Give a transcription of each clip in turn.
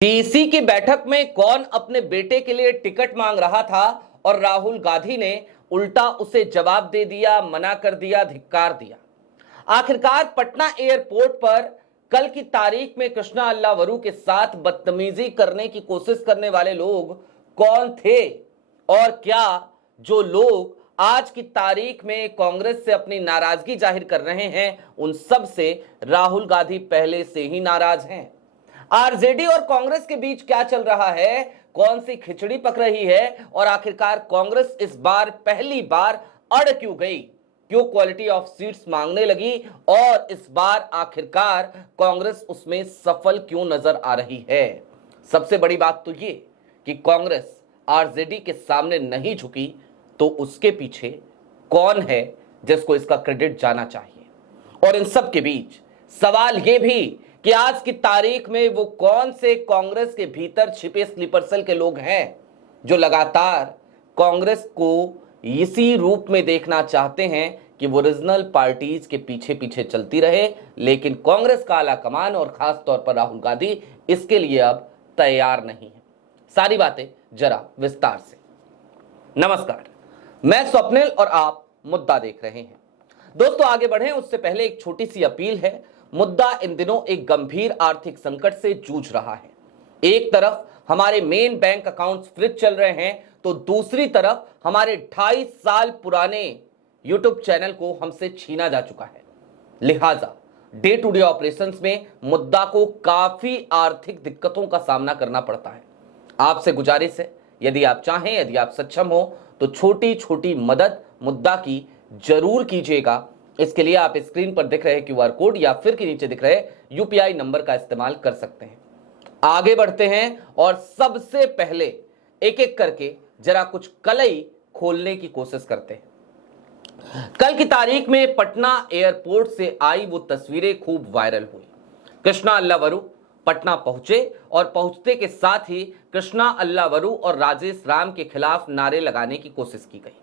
TC की बैठक में कौन अपने बेटे के लिए टिकट मांग रहा था और राहुल गांधी ने उल्टा उसे जवाब दे दिया, मना कर दिया, धिक्कार दिया। आखिरकार पटना एयरपोर्ट पर कल की तारीख में कृष्णा अल्लावरू के साथ बदतमीजी करने की कोशिश करने वाले लोग कौन थे और क्या जो लोग आज की तारीख में कांग्रेस से अपनी नाराजगी जाहिर कर रहे हैं उन सब से राहुल गांधी पहले से ही नाराज हैं। आरजेडी और कांग्रेस के बीच क्या चल रहा है, कौन सी खिचड़ी पक रही है और आखिरकार कांग्रेस इस बार पहली बार अड़ क्यों गई, क्यों क्वालिटी ऑफ सीट्स मांगने लगी और इस बार आखिरकार कांग्रेस उसमें सफल क्यों नजर आ रही है। सबसे बड़ी बात तो ये कि कांग्रेस आरजेडी के सामने नहीं झुकी तो उसके पीछे कौन है जिसको इसका क्रेडिट जाना चाहिए। और इन सब के बीच सवाल यह भी कि आज की तारीख में वो कौन से कांग्रेस के भीतर छिपे स्लीपर सेल के लोग हैं जो लगातार कांग्रेस को इसी रूप में देखना चाहते हैं कि वो रीजनल पार्टीज के पीछे पीछे चलती रहे, लेकिन कांग्रेस का आला कमान और खास तौर पर राहुल गांधी इसके लिए अब तैयार नहीं है। सारी बातें जरा विस्तार से। नमस्कार, मैं स्वप्निल और आप मुद्दा देख रहे हैं। दोस्तों, आगे बढ़ें उससे पहले एक छोटी सी अपील है। मुद्दा इन दिनों एक गंभीर आर्थिक संकट से जूझ रहा है। एक तरफ हमारे मेन बैंक अकाउंट्स फ्रीज चल रहे हैं तो दूसरी तरफ हमारे 2.5 साल पुराने यूट्यूब चैनल को हमसे छीना जा चुका है। लिहाजा डे टू डे ऑपरेशंस में मुद्दा को काफी आर्थिक दिक्कतों का सामना करना पड़ता है। आपसे गुजारिश है, यदि आप चाहें, यदि आप सक्षम हो तो छोटी छोटी मदद मुद्दा की जरूर कीजिएगा। इसके लिए आप स्क्रीन पर दिख रहे क्यूआर कोड या फिर के नीचे दिख रहे यूपीआई नंबर का इस्तेमाल कर सकते हैं। आगे बढ़ते हैं और सबसे पहले एक एक करके जरा कुछ कलई खोलने की कोशिश करते हैं। कल की तारीख में पटना एयरपोर्ट से आई वो तस्वीरें खूब वायरल हुई। कृष्णा अल्लावरू पटना पहुंचे और पहुंचते के साथ ही कृष्णा अल्लावरू और राजेश राम के खिलाफ नारे लगाने की कोशिश की गई।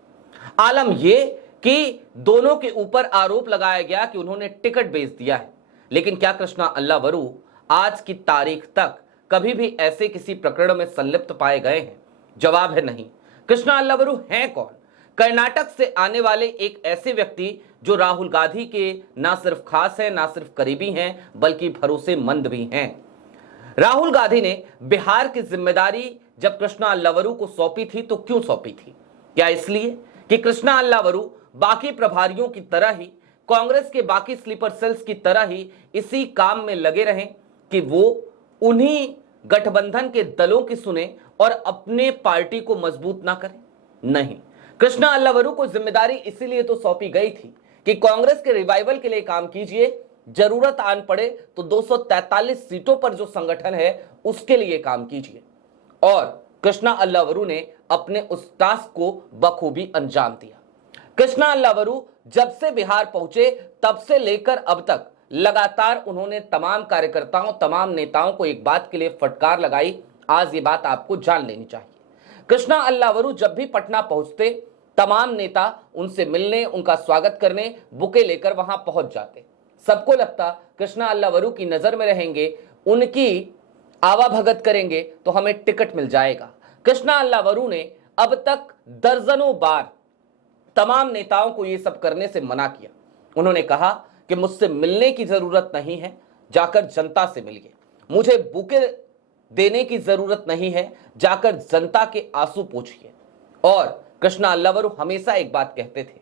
आलम यह कि दोनों के ऊपर आरोप लगाया गया कि उन्होंने टिकट बेच दिया है, लेकिन क्या कृष्णा अल्लावरू आज की तारीख तक कभी भी ऐसे किसी प्रकरण में संलिप्त पाए गए हैं? जवाब है नहीं। कृष्णा अल्लावरू हैं कौन? कर्नाटक से आने वाले एक ऐसे व्यक्ति जो राहुल गांधी के ना सिर्फ खास हैं, ना सिर्फ करीबी हैं, बल्कि भरोसेमंद भी हैं। राहुल गांधी ने बिहार की जिम्मेदारी जब कृष्णा अल्लावरू को सौंपी थी तो क्यों सौंपी थी? क्या इसलिए कि कृष्णा अल्लावरू बाकी प्रभारियों की तरह ही, कांग्रेस के बाकी स्लीपर सेल्स की तरह ही इसी काम में लगे रहें कि वो उन्हीं गठबंधन के दलों की सुने और अपने पार्टी को मजबूत ना करें? नहीं, कृष्णा अल्लावरू को जिम्मेदारी इसीलिए तो सौंपी गई थी कि कांग्रेस के रिवाइवल के लिए काम कीजिए, जरूरत आन पड़े तो 243 सीटों पर जो संगठन है उसके लिए काम कीजिए। और कृष्णा अल्लावरू ने अपने उस टास्क को बखूबी अंजाम दिया। कृष्णा अल्लावरू जब से बिहार पहुंचे तब से लेकर अब तक लगातार उन्होंने तमाम कार्यकर्ताओं, तमाम नेताओं को एक बात के लिए फटकार लगाई। आज ये बात आपको जान लेनी चाहिए। कृष्णा अल्लावरू जब भी पटना पहुंचते तमाम नेता उनसे मिलने, उनका स्वागत करने बुके लेकर वहां पहुंच जाते। सबको लगता कृष्णा अल्लावरू की नजर में रहेंगे, उनकी आवाभगत करेंगे तो हमें टिकट मिल जाएगा। कृष्णा अल्लावरू ने अब तक दर्जनों बार तमाम नेताओं को यह सब करने से मना किया। उन्होंने कहा कि मुझसे मिलने की जरूरत नहीं है, जाकर जनता से मिलिए। मुझे बुके देने की जरूरत नहीं है, जाकर जनता के आंसू पोंछिए। और कृष्णा अल्लावरू हमेशा एक बात कहते थे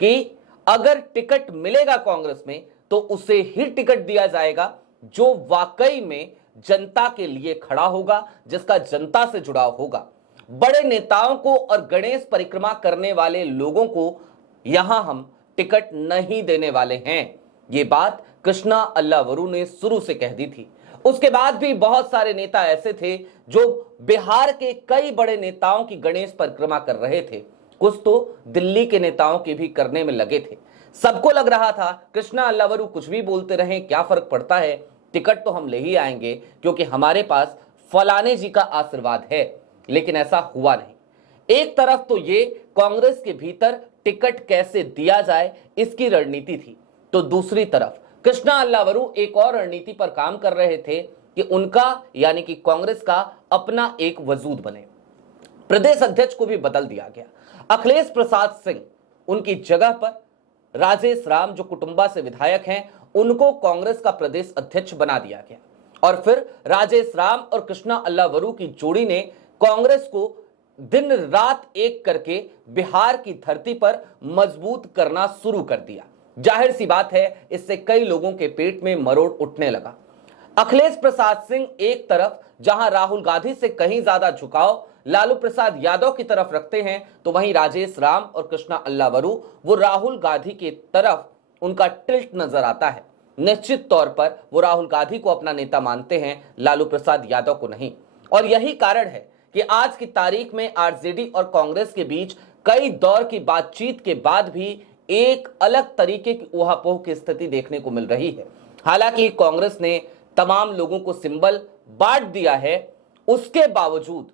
कि अगर टिकट मिलेगा कांग्रेस में तो उसे ही टिकट दिया जाएगा जो वाकई में जनता के लिए खड़ा होगा, जिसका जनता से जुड़ाव होगा। बड़े नेताओं को और गणेश परिक्रमा करने वाले लोगों को यहां हम टिकट नहीं देने वाले हैं। यह बात कृष्णा अल्लावरू ने शुरू से कह दी थी। उसके बाद भी बहुत सारे नेता ऐसे थे जो बिहार के कई बड़े नेताओं की गणेश परिक्रमा कर रहे थे, कुछ तो दिल्ली के नेताओं की भी करने में लगे थे। सबको लग रहा था कृष्णा अल्लावरू कुछ भी बोलते रहें, क्या फर्क पड़ता है, टिकट तो हम ले ही आएंगे क्योंकि हमारे पास फलाने जी का आशीर्वाद है। लेकिन ऐसा हुआ नहीं। एक तरफ तो ये कांग्रेस के भीतर टिकट कैसे दिया जाए इसकी रणनीति थी, तो दूसरी तरफ कृष्णा अल्लावरू एक और रणनीति पर काम कर रहे थे कि उनका यानी कि कांग्रेस का अपना एक वजूद बने। प्रदेश अध्यक्ष को भी बदल दिया गया। अखिलेश प्रसाद सिंह उनकी जगह पर राजेश राम जो कुटुंबा से विधायक हैं उनको कांग्रेस का प्रदेश अध्यक्ष बना दिया गया और फिर राजेश राम और कृष्णा अल्लावरू की जोड़ी ने कांग्रेस को दिन रात एक करके बिहार की धरती पर मजबूत करना शुरू कर दिया। जाहिर सी बात है इससे कई लोगों के पेट में मरोड़ उठने लगा। अखिलेश प्रसाद सिंह एक तरफ जहां राहुल गांधी से कहीं ज्यादा झुकाव लालू प्रसाद यादव की तरफ रखते हैं तो वहीं राजेश राम और कृष्णा अल्लावरू वो राहुल गांधी की तरफ उनका टिल्ट नजर आता है। निश्चित तौर पर वो राहुल गांधी को अपना नेता मानते हैं, लालू प्रसाद यादव को नहीं। और यही कारण है कि आज की तारीख में आरजेडी और कांग्रेस के बीच कई दौर की बातचीत के बाद भी एक अलग तरीके की ऊहापोह की स्थिति देखने को मिल रही है। हालांकि कांग्रेस ने तमाम लोगों को सिंबल बांट दिया है, उसके बावजूद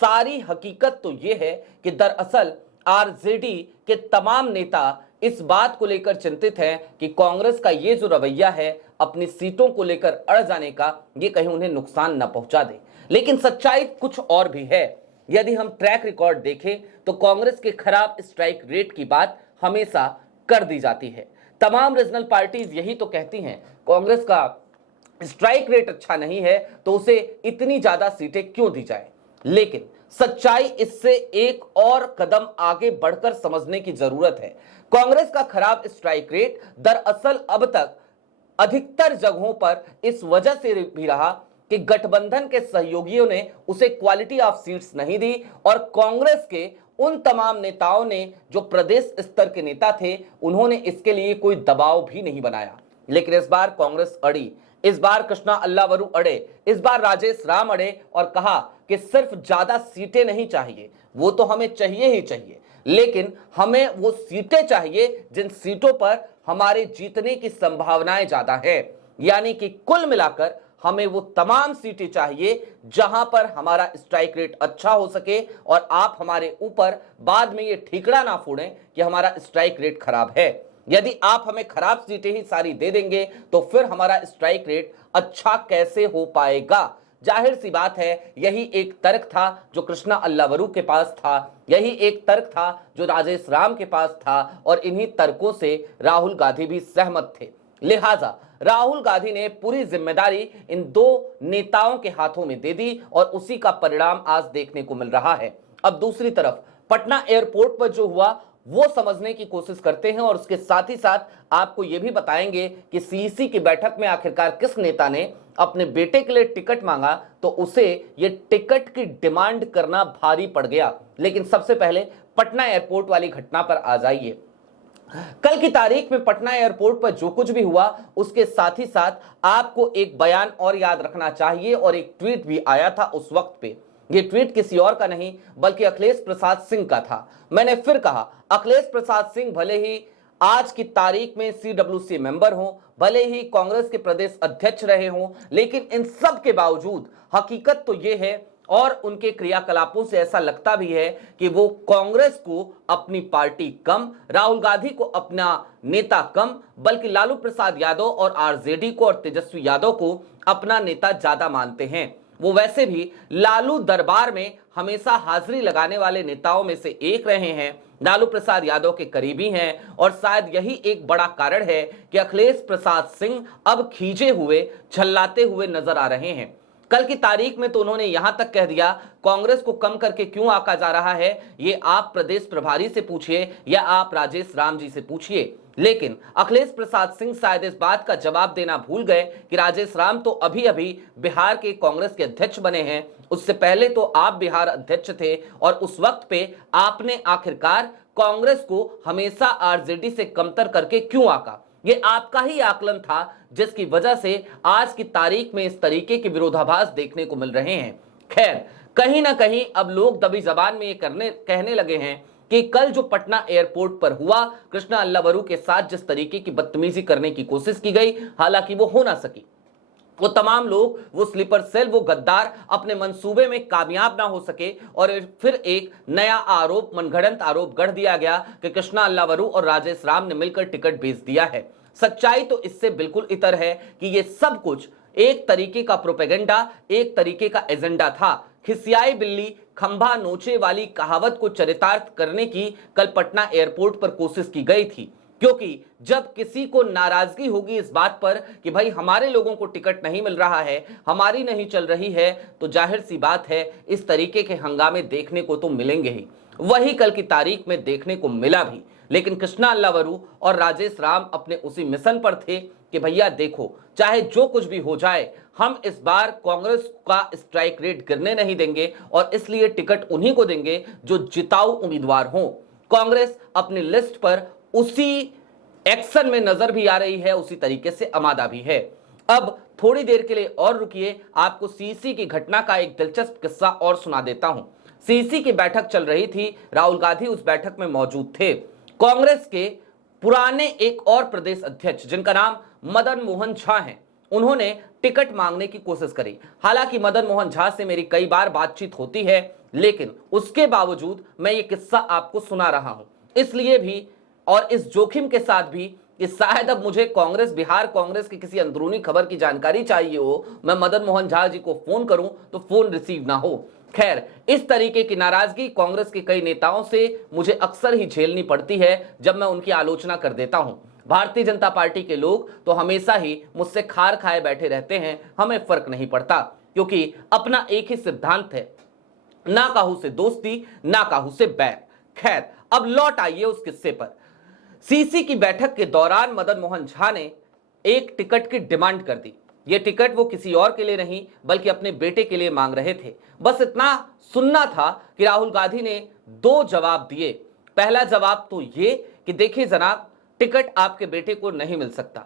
सारी हकीकत तो यह है कि दरअसल आरजेडी के तमाम नेता इस बात को लेकर चिंतित हैं कि कांग्रेस का ये जो रवैया है अपनी सीटों को लेकर अड़ जाने का, ये कहीं उन्हें नुकसान न पहुंचा दे। लेकिन सच्चाई कुछ और भी है। यदि हम ट्रैक रिकॉर्ड देखें तो कांग्रेस के खराब स्ट्राइक रेट की बात हमेशा कर दी जाती है। तमाम रीजनल पार्टीज यही तो कहती हैं कांग्रेस का स्ट्राइक रेट अच्छा नहीं है तो उसे इतनी ज्यादा सीटें क्यों दी जाए। लेकिन सच्चाई इससे एक और कदम आगे बढ़कर समझने की जरूरत है। कांग्रेस का खराब स्ट्राइक रेट दरअसल अब तक अधिकतर जगहों पर इस वजह से भी रहा कि गठबंधन के सहयोगियों ने उसे क्वालिटी ऑफ सीट्स नहीं दी और कांग्रेस के उन तमाम नेताओं ने जो प्रदेश स्तर के नेता थे उन्होंने इसके लिए कोई दबाव भी नहीं बनाया। लेकिन इस बार कांग्रेस अड़ी, इस बार कृष्णा अल्लावरू अड़े, इस बार राजेश राम अड़े और कहा कि सिर्फ ज्यादा सीटें नहीं चाहिए, वो तो हमें चाहिए ही चाहिए, लेकिन हमें वो सीटें चाहिए जिन सीटों पर हमारे जीतने की संभावनाएं ज्यादा है। यानी कि कुल मिलाकर हमें वो तमाम सीटें चाहिए जहां पर हमारा स्ट्राइक रेट अच्छा हो सके और आप हमारे ऊपर बाद में ये ठीकरा ना फोड़ें कि हमारा स्ट्राइक रेट खराब है। यदि आप हमें खराब सीटें ही सारी दे देंगे तो फिर हमारा स्ट्राइक रेट अच्छा कैसे हो पाएगा। जाहिर सी बात है यही एक तर्क था जो कृष्णा अल्लावरू के पास था, यही एक तर्क था जो राजेश राम के पास था और इन्हीं तर्कों से राहुल गांधी भी सहमत थे। लिहाजा राहुल गांधी ने पूरी जिम्मेदारी इन दो नेताओं के हाथों में दे दी और उसी का परिणाम आज देखने को मिल रहा है। अब दूसरी तरफ पटना एयरपोर्ट पर जो हुआ वो समझने की कोशिश करते हैं और उसके साथ ही साथ आपको यह भी बताएंगे कि सीईसी की बैठक में आखिरकार किस नेता ने अपने बेटे के लिए टिकट मांगा तो उसे ये टिकट की डिमांड करना भारी पड़ गया। लेकिन सबसे पहले पटना एयरपोर्ट वाली घटना पर आ जाइए। कल की तारीख में पटना एयरपोर्ट पर जो कुछ भी हुआ उसके साथ ही साथ आपको एक बयान और याद रखना चाहिए और एक ट्वीट भी आया था उस वक्त पे। ये ट्वीट किसी और का नहीं बल्कि अखिलेश प्रसाद सिंह का था। मैंने फिर कहा, अखिलेश प्रसाद सिंह भले ही आज की तारीख में सीडब्ल्यूसी मेंबर हों, भले ही कांग्रेस के प्रदेश अध्यक्ष रहे हों, लेकिन इन सब के बावजूद हकीकत तो ये है और उनके क्रियाकलापों से ऐसा लगता भी है कि वो कांग्रेस को अपनी पार्टी कम, राहुल गांधी को अपना नेता कम, बल्कि लालू प्रसाद यादव और आरजेडी को और तेजस्वी यादव को अपना नेता ज्यादा मानते हैं। वो वैसे भी लालू दरबार में हमेशा हाजिरी लगाने वाले नेताओं में से एक रहे हैं, लालू प्रसाद यादव के करीबी हैं और शायद यही एक बड़ा कारण है कि अखिलेश प्रसाद सिंह अब खींचे हुए, झल्लाते हुए नजर आ रहे हैं। कल की तारीख में तो उन्होंने यहां तक कह दिया कांग्रेस को कम करके क्यों आका जा रहा है ये आप प्रदेश प्रभारी से पूछिए या आप राजेश राम जी से पूछिए। लेकिन अखिलेश प्रसाद सिंह शायद इस बात का जवाब देना भूल गए कि राजेश राम तो अभी अभी बिहार के कांग्रेस के अध्यक्ष बने हैं, उससे पहले तो आप बिहार अध्यक्ष थे और उस वक्त पे आपने आखिरकार कांग्रेस को हमेशा आरजेडी से कमतर करके क्यों आका। ये आपका ही आकलन था जिसकी वजह से आज की तारीख में इस तरीके के विरोधाभास देखने को मिल रहे हैं। खैर, कहीं ना कहीं अब लोग दबी जबान में ये कहने लगे हैं कि कल जो पटना एयरपोर्ट पर हुआ, कृष्णा अल्लावरू के साथ जिस तरीके की बदतमीजी करने की कोशिश की गई, हालांकि वो हो ना सकी। वो तमाम लोग, वो स्लीपर सेल, वो गद्दार अपने मंसूबे में कामयाब ना हो सके और फिर एक नया आरोप, मनगढ़ंत आरोप गढ़ दिया गया कि कृष्णा अल्लावरू और राजेश राम ने मिलकर टिकट बेच दिया है। सच्चाई तो इससे बिल्कुल इतर है कि ये सब कुछ एक तरीके का प्रोपेगेंडा, एक तरीके का एजेंडा था। खिसियाई बिल्ली खंभा नोचे वाली कहावत को चरितार्थ करने की कल पटना एयरपोर्ट पर कोशिश की गई थी, क्योंकि जब किसी को नाराजगी होगी इस बात पर कि भाई हमारे लोगों को टिकट नहीं मिल रहा है, हमारी नहीं चल रही है, तो जाहिर सी बात है इस तरीके के हंगामे देखने को तो मिलेंगे ही। वही कल की तारीख में देखने को मिला भी। लेकिन कृष्णा अल्लावरू और राजेश राम अपने उसी मिशन पर थे कि भैया देखो, चाहे जो कुछ भी हो जाए, हम इस बार कांग्रेस का स्ट्राइक रेट गिरने नहीं देंगे और इसलिए टिकट उन्हीं को देंगे जो जिताऊ उम्मीदवार हों। कांग्रेस अपनी लिस्ट पर उसी एक्शन में नजर भी आ रही है, उसी तरीके से आमादा भी है। अब थोड़ी देर के लिए और रुकिए, आपको सीसी की घटना का एक दिलचस्प किस्सा और सुना देता हूं। सीसी की बैठक चल रही थी, राहुल गांधी उस बैठक में मौजूद थे। कांग्रेस के पुराने एक और प्रदेश अध्यक्ष जिनका नाम मदन मोहन झा है, उन्होंने टिकट मांगने की कोशिश करी। हालांकि मदन मोहन झा से मेरी कई बार बातचीत होती है, लेकिन उसके बावजूद मैं ये किस्सा आपको सुना रहा हूं, इसलिए भी और इस जोखिम के साथ भी कि शायद अब मुझे कांग्रेस, बिहार कांग्रेस की किसी अंदरूनी खबर की जानकारी चाहिए हो, मैं मदन मोहन झा जी को फोन करूं तो फोन रिसीव ना हो। खैर, इस तरीके की नाराजगी कांग्रेस के कई नेताओं से मुझे अक्सर ही झेलनी पड़ती है जब मैं उनकी आलोचना कर देता हूं। भारतीय जनता पार्टी के लोग तो हमेशा ही मुझसे खार खाए बैठे रहते हैं, हमें फर्क नहीं पड़ता, क्योंकि अपना एक ही सिद्धांत है, ना काहू से दोस्ती, ना काहू से बैर। खैर, अब लौट आइए उस किस्से पर। सीसी की बैठक के दौरान मदन मोहन झा ने एक टिकट की डिमांड कर दी। यह टिकट वो किसी और के लिए नहीं बल्कि अपने बेटे के लिए मांग रहे थे। बस इतना सुनना था कि राहुल गांधी ने दो जवाब दिए। पहला जवाब तो ये कि देखिए जनाब, टिकट आपके बेटे को नहीं मिल सकता।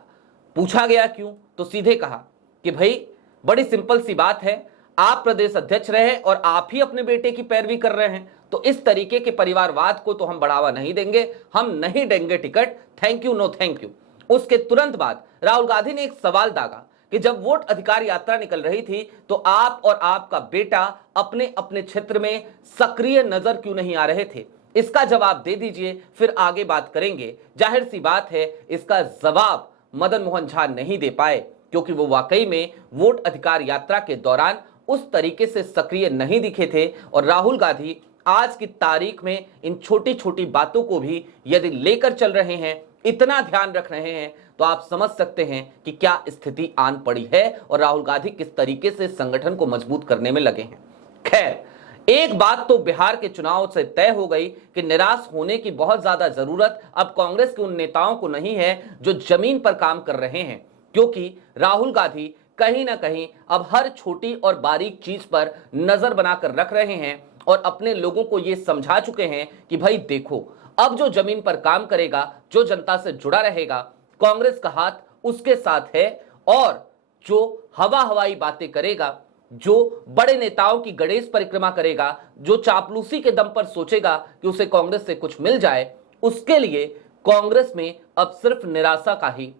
पूछा गया क्यों, तो सीधे कहा कि भाई बड़ी सिंपल सी बात है, आप प्रदेश अध्यक्ष रहे और आप ही अपने बेटे की पैरवी कर रहे हैं, तो इस तरीके के परिवारवाद को तो हम बढ़ावा नहीं देंगे, हम नहीं देंगे ticket, thank you know thank you. उसके तुरंत बाद राहुल गांधी ने एक सवाल दागा कि जब वोट अधिकार यात्रा निकल रही थी तो आप और आपका बेटा अपने अपने क्षेत्र में सक्रिय नजर क्यों नहीं आ रहे थे? इसका जवाब दे दीजिए, फिर आगे बात करेंगे। जाहिर सी बात है इसका जवाब मदन मोहन झा नहीं दे पाए, क्योंकि वो वाकई में वोट अधिकार यात्रा के दौरान उस तरीके से सक्रिय नहीं दिखे थे। और राहुल गांधी आज की तारीख में इन छोटी छोटी बातों को भी यदि लेकर चल रहे हैं, इतना ध्यान रख रहे हैं, तो आप समझ सकते हैं कि क्या स्थिति आन पड़ी है और राहुल गांधी किस तरीके से संगठन को मजबूत करने में लगे हैं। खैर, एक बात तो बिहार के चुनाव से तय हो गई कि निराश होने की बहुत ज्यादा जरूरत अब कांग्रेस के उन नेताओं को नहीं है जो जमीन पर काम कर रहे हैं, क्योंकि राहुल गांधी कहीं ना कहीं अब हर छोटी और बारीक चीज पर नजर बनाकर रख रहे हैं और अपने लोगों को यह समझा चुके हैं कि भाई देखो, अब जो जमीन पर काम करेगा, जो जनता से जुड़ा रहेगा, कांग्रेस का हाथ उसके साथ है। और जो हवा हवाई बातें करेगा, जो बड़े नेताओं की गणेश परिक्रमा करेगा, जो चापलूसी के दम पर सोचेगा कि उसे कांग्रेस से कुछ मिल जाए, उसके लिए कांग्रेस में अब सिर्फ निराशा का ही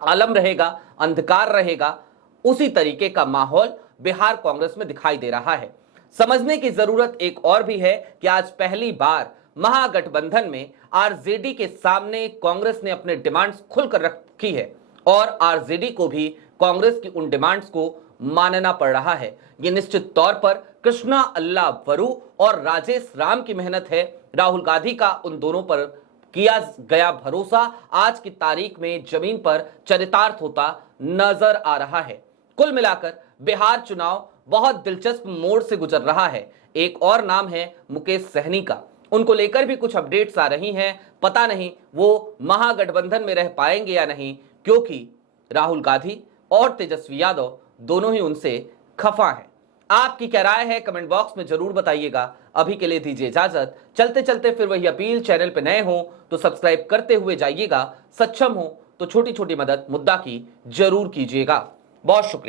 आलम रहेगा, अंधकार रहेगा। उसी तरीके का माहौल बिहार कांग्रेस में दिखाई दे रहा है। समझने की जरूरत एक और भी है कि आज पहली बार महागठबंधन में आरजेडी के सामने कांग्रेस ने अपने डिमांड्स खुलकर रखी है और आरजेडी को भी कांग्रेस की उन डिमांड्स को मानना पड़ रहा है। यह निश्चित तौर पर कृष्णा अल्लावरू और राजेश राम की मेहनत है। राहुल गांधी का उन दोनों पर किया गया भरोसा आज की तारीख में जमीन पर चरितार्थ होता नजर आ रहा है। कुल मिलाकर बिहार चुनाव बहुत दिलचस्प मोड़ से गुजर रहा है। एक और नाम है मुकेश सहनी का, उनको लेकर भी कुछ अपडेट्स आ रही हैं। पता नहीं वो महागठबंधन में रह पाएंगे या नहीं, क्योंकि राहुल गांधी और तेजस्वी यादव दोनों ही उनसे खफा हैं। आपकी क्या राय है कमेंट बॉक्स में जरूर बताइएगा। अभी के लिए दीजिए इजाजत। चलते चलते फिर वही अपील, चैनल पे नए हो तो सब्सक्राइब करते हुए जाइएगा, सक्षम हो तो छोटी छोटी मदद मुद्दा की जरूर कीजिएगा। बहुत शुक्रिया।